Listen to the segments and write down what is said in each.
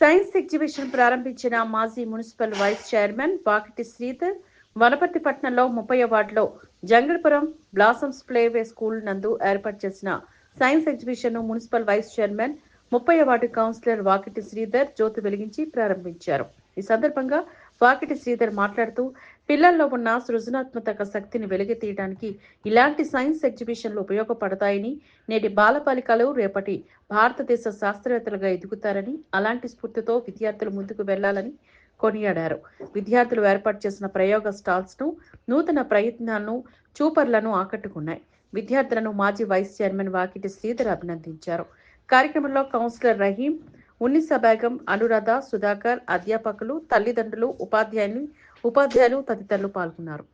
Science exhibition ప్రారంభించిన మాజీ municipal vice chairman Vakiti Sridhar వనపర్తిపట్నంలో 30వ వార్డులో జంగళపురం బ్లాసమ్స్ ప్లేవే స్కూల్ నందు ఏర్పాటు చేసిన సైన్స్ ఎగ్జిబిషన్ ను మున్సిపల్ వైస్ చైర్మన్ 30వ వార్డు కౌన్సిలర్ వాకిటి శ్రీధర్ జ్యోతి వెలిగించి ప్రారంభించారు. ఈ సందర్భంగా వాకిటి శ్రీధర్ మాట్లాడుతూ పిల్లల్లో ఉన్న సృజనాత్మక శక్తిని వెలికితీయడానికి ఇలాంటి సైన్స్ ఎగ్జిబిషన్లు ఉపయోగపడతాయని, నేటి బాలబాలికలు రేపటి భారతదేశ శాస్త్రవేత్తలుగా ఎదుగుతారని, అలాంటి స్ఫూర్తితో విద్యార్థులు ముందుకు వెళ్లాలని కొనియాడారు. విద్యార్థులు ఏర్పాటు చేసిన ప్రయోగ స్టాల్స్ ను నూతన ప్రయత్నాలను చూపర్లను ఆకట్టుకున్నాయి. విద్యార్థులను మాజీ వైస్ చైర్మన్ వాకిటి శ్రీధర్ అభినందించారు. కార్యక్రమంలో కౌన్సిలర్ రహీం, ఉన్నిసా బేగం, అనురాధ, సుధాకర్, అధ్యాపకులు, తల్లిదండ్రులు, ఉపాధ్యాయులు తదితరులు పాల్గొన్నారు.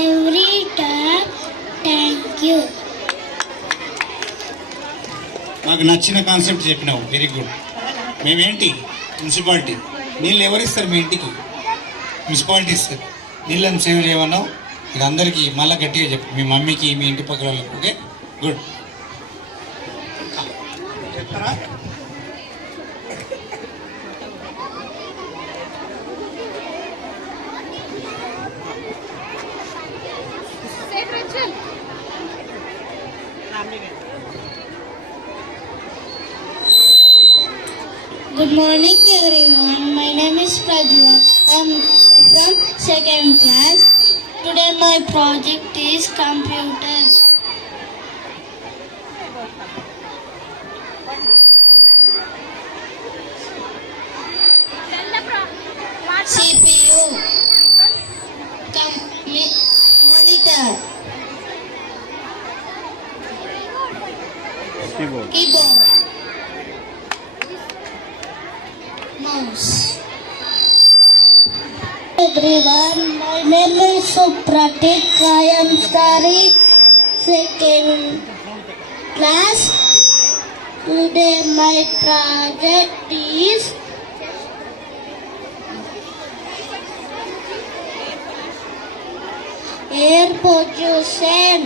every time. Thank you. నాకు నచ్చిన కాన్సెప్ట్ చెప్పినావు, వెరీ గుడ్. మేమేంటి మున్సిపాలిటీ, నీళ్ళు ఎవరిస్తారు మీ ఇంటికి? మున్సిపాలిటీ ఇస్తారు. నీళ్ళని సేవ్ చేయమన్నావు. ఇది అందరికీ మళ్ళీ గట్టిగా చెప్పు, మీ మమ్మీకి, మీ ఇంటి పక్కల వాళ్ళకి. Okay, good. చెప్తారా? Good morning everyone. My name is Prajwal. I am from 2nd class. Today my project is computer. CPU, monitor, keyboard, mouse. Everyone, my name is Supratik. I am studying 2nd class. Today my project is air pollution.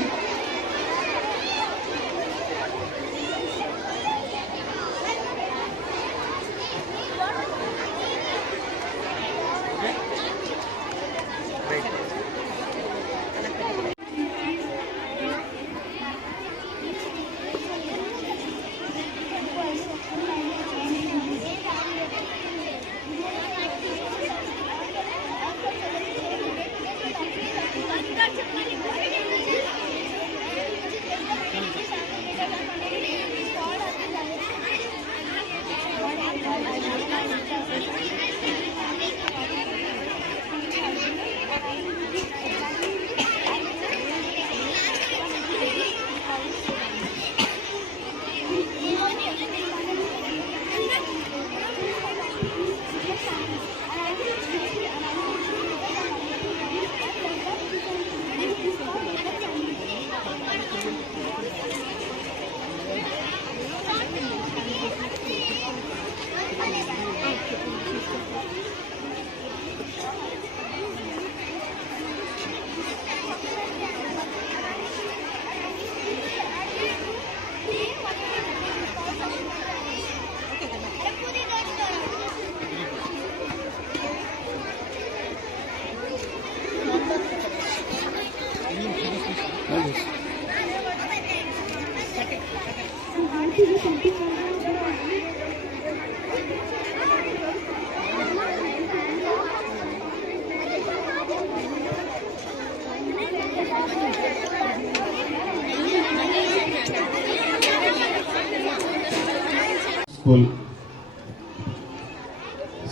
School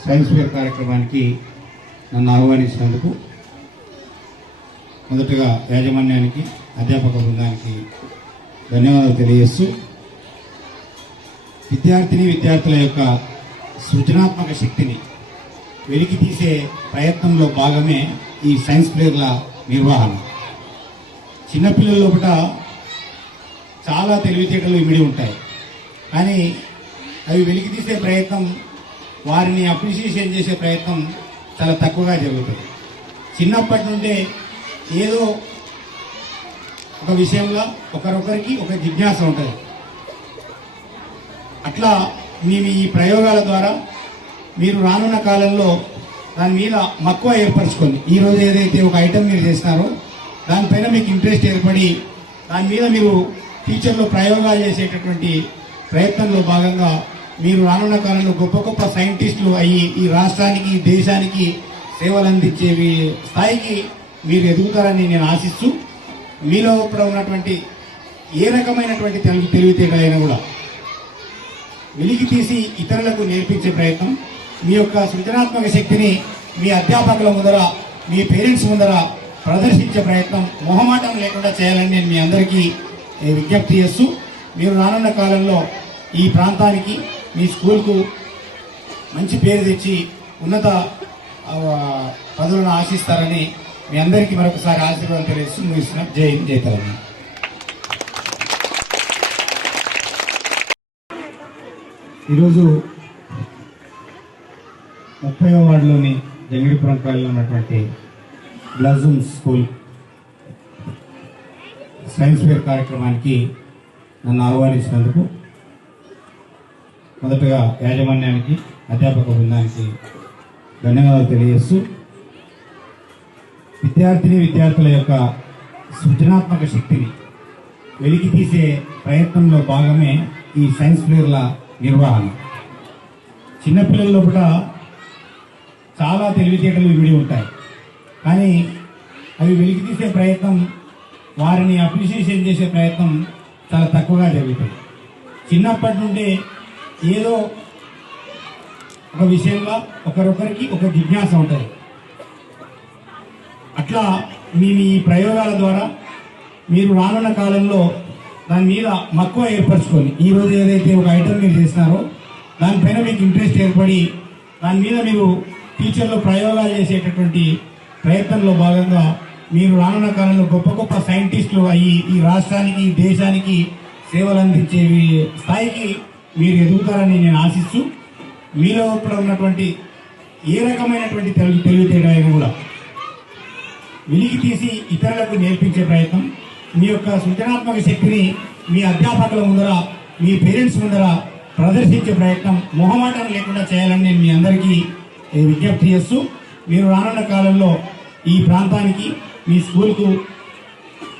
science fair కార్యక్రమానికి నన్ను ఆహ్వానించినందుకు మొదటగా యాజమాన్యానికి, అధ్యాపక బృందానికి ధన్యవాదాలు తెలియజేస్తూ, విద్యార్థుల యొక్క సృజనాత్మక శక్తిని వెలికి తీసే ప్రయత్నంలో భాగమే ఈ సైన్స్ ఫేర్ల నిర్వహణ. చిన్నపిల్లల లోపల చాలా తెలివితేటలు ఇమిడి ఉంటాయి. కానీ అవి వెలికి తీసే ప్రయత్నం, వారిని అప్రిషియేషన్ చేసే ప్రయత్నం చాలా తక్కువగా జరుగుతుంది. చిన్నప్పటి నుండే ఏదో ఒక విషయంలో ఒకరొకరికి ఒక జిజ్ఞాస ఉంటుంది. అట్లా మీ ఈ ప్రయోగాల ద్వారా మీరు రానున్న కాలంలో దాని మీద మక్కువ ఏర్పరచుకొని, ఈరోజు ఏదైతే ఒక ఐటెం మీరు చేసినారో దానిపైన మీకు ఇంట్రెస్ట్ ఏర్పడి దాని మీద మీరు ఫ్యూచర్లో ప్రయోగాలు చేసేటటువంటి ప్రయత్నంలో భాగంగా మీరు రానున్న కాలంలో గొప్ప గొప్ప సైంటిస్టులు అయ్యి ఈ రాష్ట్రానికి దేశానికి సేవలు అందించేవి స్థాయికి మీరు ఎదుగుతారని నేను ఆశిస్తూ, మీలో ఇప్పుడు ఉన్నటువంటి ఏ రకమైనటువంటి తెలివితేటలైనా కూడా వెలికి తీసి ఇతరులకు నేర్పించే ప్రయత్నం, మీ యొక్క సృజనాత్మక శక్తిని మీ అధ్యాపకుల ముందర, మీ పేరెంట్స్ ముందర ప్రదర్శించే ప్రయత్నం మొహమాటం లేకుండా చేయాలని నేను మీ అందరికీ విజ్ఞప్తి చేస్తూ, మీరు రానున్న కాలంలో ఈ ప్రాంతానికి, మీ స్కూల్కు మంచి పేరు తెచ్చి ఉన్నత పదవులను ఆశిస్తారని మీ అందరికీ మరొకసారి ఆశీర్వాదం తెలియజేస్తూ ముగిస్తున్నాం. జై హింద్, జై తెలంగాణ. ఈరోజు 30వ వార్డులోని జంగిడిపురం కాలనీలో ఉన్నటువంటి బ్లాసమ్ స్కూల్ సైన్స్ ఫేర్ కార్యక్రమానికి నన్ను ఆహ్వానించినందుకు మొదటగా యాజమాన్యానికి, అధ్యాపక బృందానికి ధన్యవాదాలు తెలియజేస్తూ, విద్యార్థుల యొక్క సృజనాత్మక శక్తిని వెలికి తీసే ప్రయత్నంలో భాగమే ఈ సైన్స్ ఫేర్ల నిర్వహణ. చిన్నపిల్లల్లో కూడా చాలా తెలివితేటలు ఇమిడి ఉంటాయి. కానీ అవి వెలికి తీసే ప్రయత్నం, వారిని అప్రిషియేషన్ చేసే ప్రయత్నం చాలా తక్కువగా జరుగుతుంది. చిన్నప్పటి నుండే ఏదో ఒక విషయంలో ఒకరొకరికి ఒక జిజ్ఞాస ఉంటుంది. అట్లా మీ ఈ ప్రయోగాల ద్వారా మీరు రానున్న కాలంలో దాని మీద మక్కువ ఏర్పరచుకొని, ఈరోజు ఏదైతే ఒక ఐటెం మీరు చేసినారో దానిపైన మీకు ఇంట్రెస్ట్ ఏర్పడి దాని మీద మీరు ఫ్యూచర్లో ప్రయోగాలు చేసేటటువంటి ప్రయత్నంలో భాగంగా మీరు రానున్న కాలంలో గొప్ప గొప్ప సైంటిస్టులు అయ్యి ఈ రాష్ట్రానికి దేశానికి సేవలు అందించేవి స్థాయికి మీరు ఎదుగుతారని నేను ఆశిస్తూ, మీలో ఇప్పుడు ఉన్నటువంటి ఏ రకమైనటువంటి తెలివితేటలైనా కూడా వెలికి తీసి ఇతరులకు నేర్పించే ప్రయత్నం, మీ యొక్క సృజనాత్మక శక్తిని మీ అధ్యాపకుల ముందర, మీ పేరెంట్స్ ముందర ప్రదర్శించే ప్రయత్నం మొహమాటం లేకుండా చేయాలని నేను మీ అందరికీ విజ్ఞప్తి చేస్తూ, మీరు రానున్న కాలంలో ఈ ప్రాంతానికి, మీ స్కూల్కు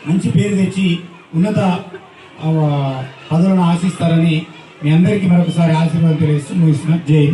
మంచి పేరు తెచ్చి ఉన్నత పదవులను ఆశిస్తారని మీ అందరికీ మరొకసారి ఆశీర్వాదం తెలియజేస్తూ ముగిస్తున్నాం. జై హింద్.